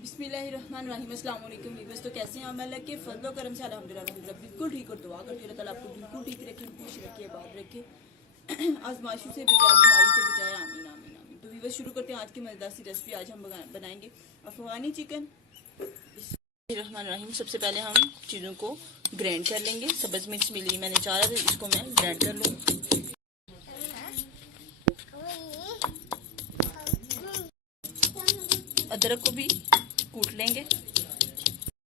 बिस्मिल्लाहिर्रहमानिर्रहीम। अस्सलाम वालेकुम व्यूअर्स। तो कैसे हैं आप? अल्लाह के फजल करम से अल्हम्दुलिल्लाह बिल्कुल ठीक और दुआ करती हूं अल्लाह ताला आपको बिल्कुल ठीक रखे, खुश रखे, आबाद रखे, आजमाइशों से बचाए, बीमारी से बचाए। आमीन आमीन आमीन। तो व्यूअर्स शुरू करते हैं आज की मजेदार सी रेसिपी। आज हम बनाएंगे अफगानी चिकन। बिस्मिल्लाहिर्रहमानिर्रहीम। सबसे पहले हम चीज़ों को ग्राइंड कर लेंगे। सब्ज़ मिर्च मिली मैंने 4, तो इसको मैं ग्राइंड कर लूँगी। अदरक को भी कूट लेंगे।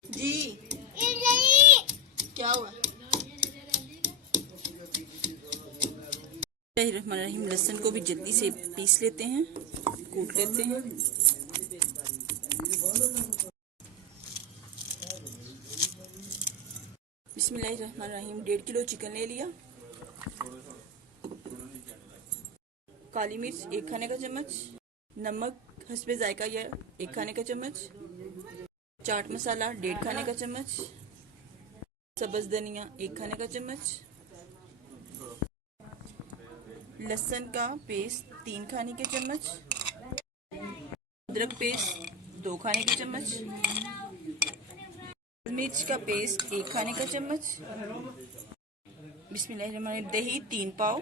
जी क्या हुआ? बिस्मिल्लाहिर्रहमानिर्रहीम। लहसुन को भी जल्दी से पीस लेते हैं, कूट लेते हैं। बिस्मिल्लाहिर्रहमानिर्रहीम। 1.5 किलो चिकन ले लिया। काली मिर्च 1 खाने का चम्मच, नमक हस्बे जायका या 1 खाने का चम्मच, चाट मसाला 1.5 खाने का चम्मच, सब्ज धनिया 1 खाने का चम्मच, लहसुन का पेस्ट 3 खाने के चम्मच, अदरक पेस्ट 2 खाने के चम्मच, मिर्च का पेस्ट 1 खाने का चम्मच। बिस्मिल्लाहिर्रहमानिर्रहीम। दही 3 पाव।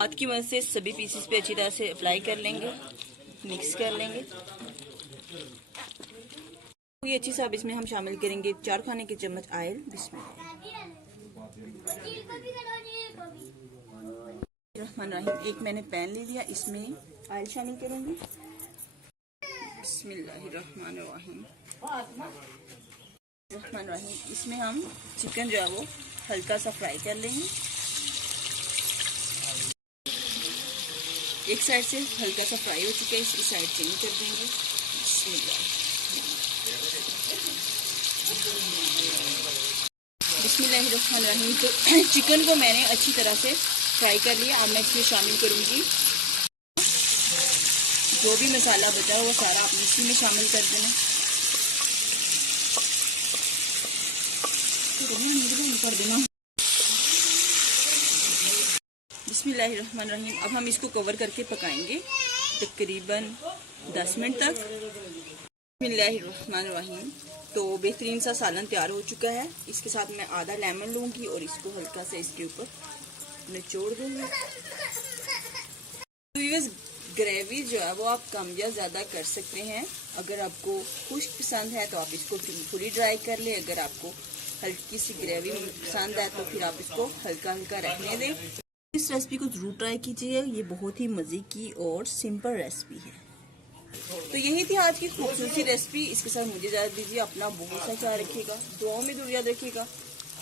हाथ की मदद से सभी पीसेस पे अच्छी तरह से अप्लाई कर लेंगे, मिक्स कर लेंगे। ये अच्छी सा इसमें हम शामिल करेंगे 4 खाने के चम्मच ऑयल। बिस्मिल्लाहिर्रहमानिर्रहीम। एक मैंने पैन ले लिया, इसमें ऑयल शामिल करूंगी। बिस्मिल्लाहिर्रहमानिर्रहीम। इसमें हम चिकन जो है वो हल्का सा फ्राई कर लेंगे। एक साइड से हल्का सा फ्राई हो चुका है, इसकी साइड चेंज कर देंगे। बिस्मिल्लाहिर्रहमानिर्रहीम। तो चिकन को मैंने अच्छी तरह से फ्राई कर लिया। अब मैं इसमें शामिल करूंगी जो भी मसाला बचा है वो सारा आप इसी में शामिल कर देना। कर देना। बिस्मिल्लाहिर्रहमानिर्रहीम। अब हम इसको कवर करके पकाएंगे तकरीबन 10 मिनट तक। बिस्मिल्लाहिर्रहमानिर्रहीम। तो बेहतरीन सा सालन तैयार हो चुका है। इसके साथ मैं आधा लेमन लूंगी और इसको हल्का सा इसके ऊपर निचोड़ दूंगी। तो ग्रेवी जो है वो आप कम या ज़्यादा कर सकते हैं। अगर आपको खुश्क पसंद है तो आप इसको पूरी ड्राई कर ले। अगर आपको हल्की सी ग्रेवी पसंद है तो फिर आप इसको हल्का हल्का रहने दें। इस रेसिपी को जरूर ट्राई कीजिए, ये बहुत ही मज़े की और सिंपल रेसिपी है। तो यही थी आज की खूबसूरती रेसिपी। इसके साथ मुझे इजाज़त दीजिए। अपना बहुत सा ख्याल रखिएगा, दुआओं में दूर याद रखिएगा।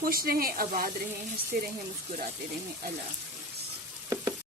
खुश रहें, आबाद रहें, हंसते रहें, मुस्कुराते रहें। अल्लाह।